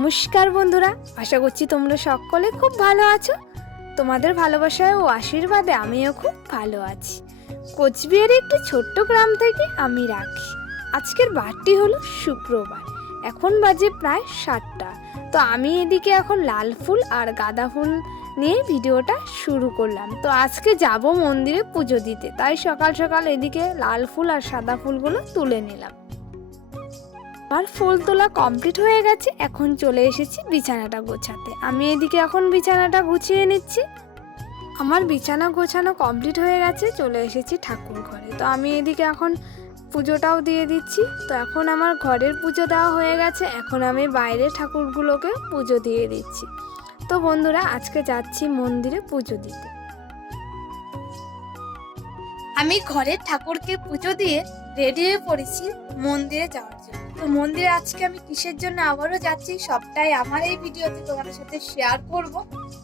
নমস্কার বন্ধুরা, আশা করছি তোমরা সকলে খুব ভালো আছো। তোমাদের ভালোবাসায় ও আশীর্বাদে আমিও খুব ভালো আছি। কোচবিহারের একটি ছোট্ট গ্রাম থেকে আমি রাখি। আজকের বারটি হলো শুক্রবার, এখন বাজে প্রায় সাতটা। তো আমি এদিকে এখন লাল ফুল আর গাঁদা ফুল নিয়ে ভিডিওটা শুরু করলাম। তো আজকে যাব মন্দিরে পুজো দিতে, তাই সকাল সকাল এদিকে লাল ফুল আর সাদা ফুলগুলো তুলে নিলাম। আমার ফুল তোলা কমপ্লিট হয়ে গেছে, এখন চলে এসেছি বিছানাটা গোছাতে। আমি এদিকে এখন বিছানাটা গুছিয়ে নিচ্ছি। আমার বিছানা গোছানো কমপ্লিট হয়ে গেছে, চলে এসেছি ঠাকুর ঘরে। তো আমি এদিকে এখন পুজোটাও দিয়ে দিচ্ছি। তো এখন আমার ঘরের পুজো দেওয়া হয়ে গেছে, এখন আমি বাইরে ঠাকুরগুলোকে পুজো দিয়ে দিচ্ছি। তো বন্ধুরা, আজকে যাচ্ছি মন্দিরে পুজো দিতে। আমি ঘরের ঠাকুরকে পুজো দিয়ে রেডি হয়ে পড়েছি মন্দিরে যাওয়ার জন্য। তো মন্দিরে আজকে আমি কিসের জন্য আবারও যাচ্ছি সবটাই আমার এই ভিডিওতে তোমাদের সাথে শেয়ার করব।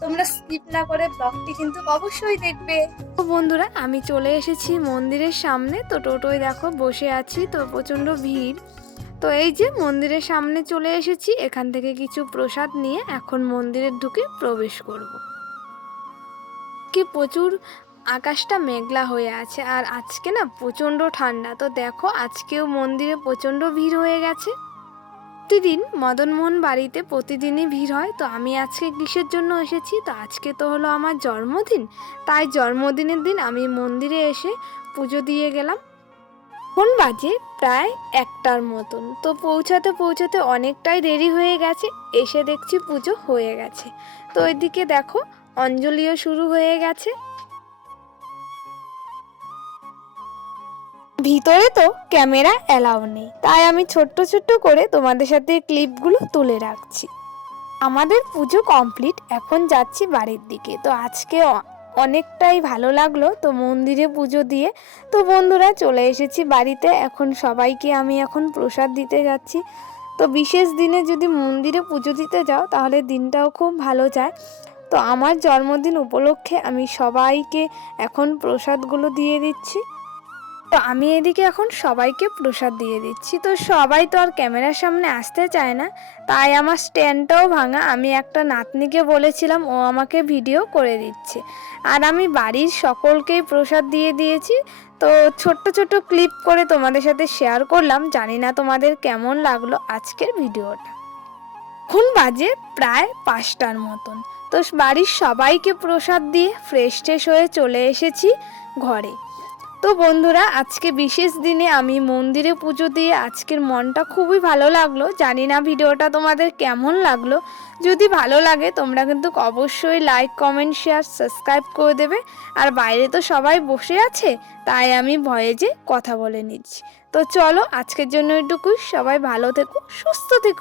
তোমরা স্কিপ না করে ব্লগটি কিন্তু অবশ্যই দেখবে। তো বন্ধুরা, আমি চলে এসেছি মন্দিরের সামনে। তো টোটোয় দেখো, বসে আছি, তো প্রচণ্ড ভিড়। তো এই যে মন্দিরের সামনে চলে এসেছি, এখান থেকে কিছু প্রসাদ নিয়ে এখন মন্দিরের ঢুকে প্রবেশ করব। কি প্রচুর আকাশটা মেঘলা হয়ে আছে আর আজকে না প্রচণ্ড ঠান্ডা। তো দেখো আজকেও মন্দিরে প্রচণ্ড ভিড় হয়ে গেছে। প্রতিদিন মদনমোহন বাড়িতে প্রতিদিনই ভিড় হয়। তো আমি আজকে কিসের জন্য এসেছি। তো আজকে তো হলো আমার জন্মদিন। তাই জন্মদিনের দিন আমি মন্দিরে এসে পুজো দিয়ে গেলাম। কোন বাজে প্রায় একটার মতন। তো পৌঁছাতে পৌঁছাতে অনেকটাই দেরি হয়ে গেছে। এসে দেখছি পুজো হয়ে গেছে। তো ওইদিকে দেখো অঞ্জলিও শুরু হয়ে গেছে। ভিতরে তো ক্যামেরা অ্যালাউ নেই। তাই আমি ছোট্ট ছোট্ট করে তোমাদের সাথে ক্লিপগুলো তুলে রাখছি। আমাদের পুজো কমপ্লিট, এখন যাচ্ছি বাড়ির দিকে। তো আজকে অনেকটাই ভালো লাগল তো মন্দিরে পুজো দিয়ে। তো বন্ধুরা, চলে এসেছি বাড়িতে। এখন সবাইকে আমি এখন প্রসাদ দিতে যাচ্ছি। তো বিশেষ দিনে যদি মন্দিরে পুজো দিতে যাও, তাহলে দিনটাও খুব ভালো যায়। তো আমার জন্মদিন উপলক্ষে আমি সবাইকে এখন প্রসাদগুলো দিয়ে দিচ্ছি। তো আমি এদিকে এখন সবাইকে প্রসাদ দিয়ে দিচ্ছি। তো সবাই তো আর ক্যামেরার সামনে আসতে চায় না, তাই আমার স্ট্যান্ডটাও ভাঙা। আমি একটা নাতনিকে বলেছিলাম, ও আমাকে ভিডিও করে দিচ্ছে। আর আমি বাড়ির সকলকেই প্রসাদ দিয়ে দিয়েছি। তো ছোট্ট ছোট্ট ক্লিপ করে তোমাদের সাথে শেয়ার করলাম। জানি না তোমাদের কেমন লাগল আজকের ভিডিওটা। এখন বাজে প্রায় পাঁচটার মতন। তো বাড়ির সবাইকে প্রসাদ দিয়ে ফ্রেশ ট্রেশ হয়ে চলে এসেছি ঘরে। তো বন্ধুরা, আজকে বিশেষ দিনে আমি মন্দিরে পুজো দিয়ে আজকের মনটা খুবই ভালো লাগল। জানি না ভিডিওটা তোমাদের কেমন লাগল। যদি ভালো লাগে, তোমরা কিন্তু অবশ্যই লাইক কমেন্ট শেয়ার সাবস্ক্রাইব করে দেবে। আর বাইরে তো সবাই বসে আছে, তাই আমি ভয়ে যে কথা বলে নিচ্ছি। তো চলো, আজকের জন্য এটুকুই। সবাই ভালো থেকো, সুস্থ থেকো।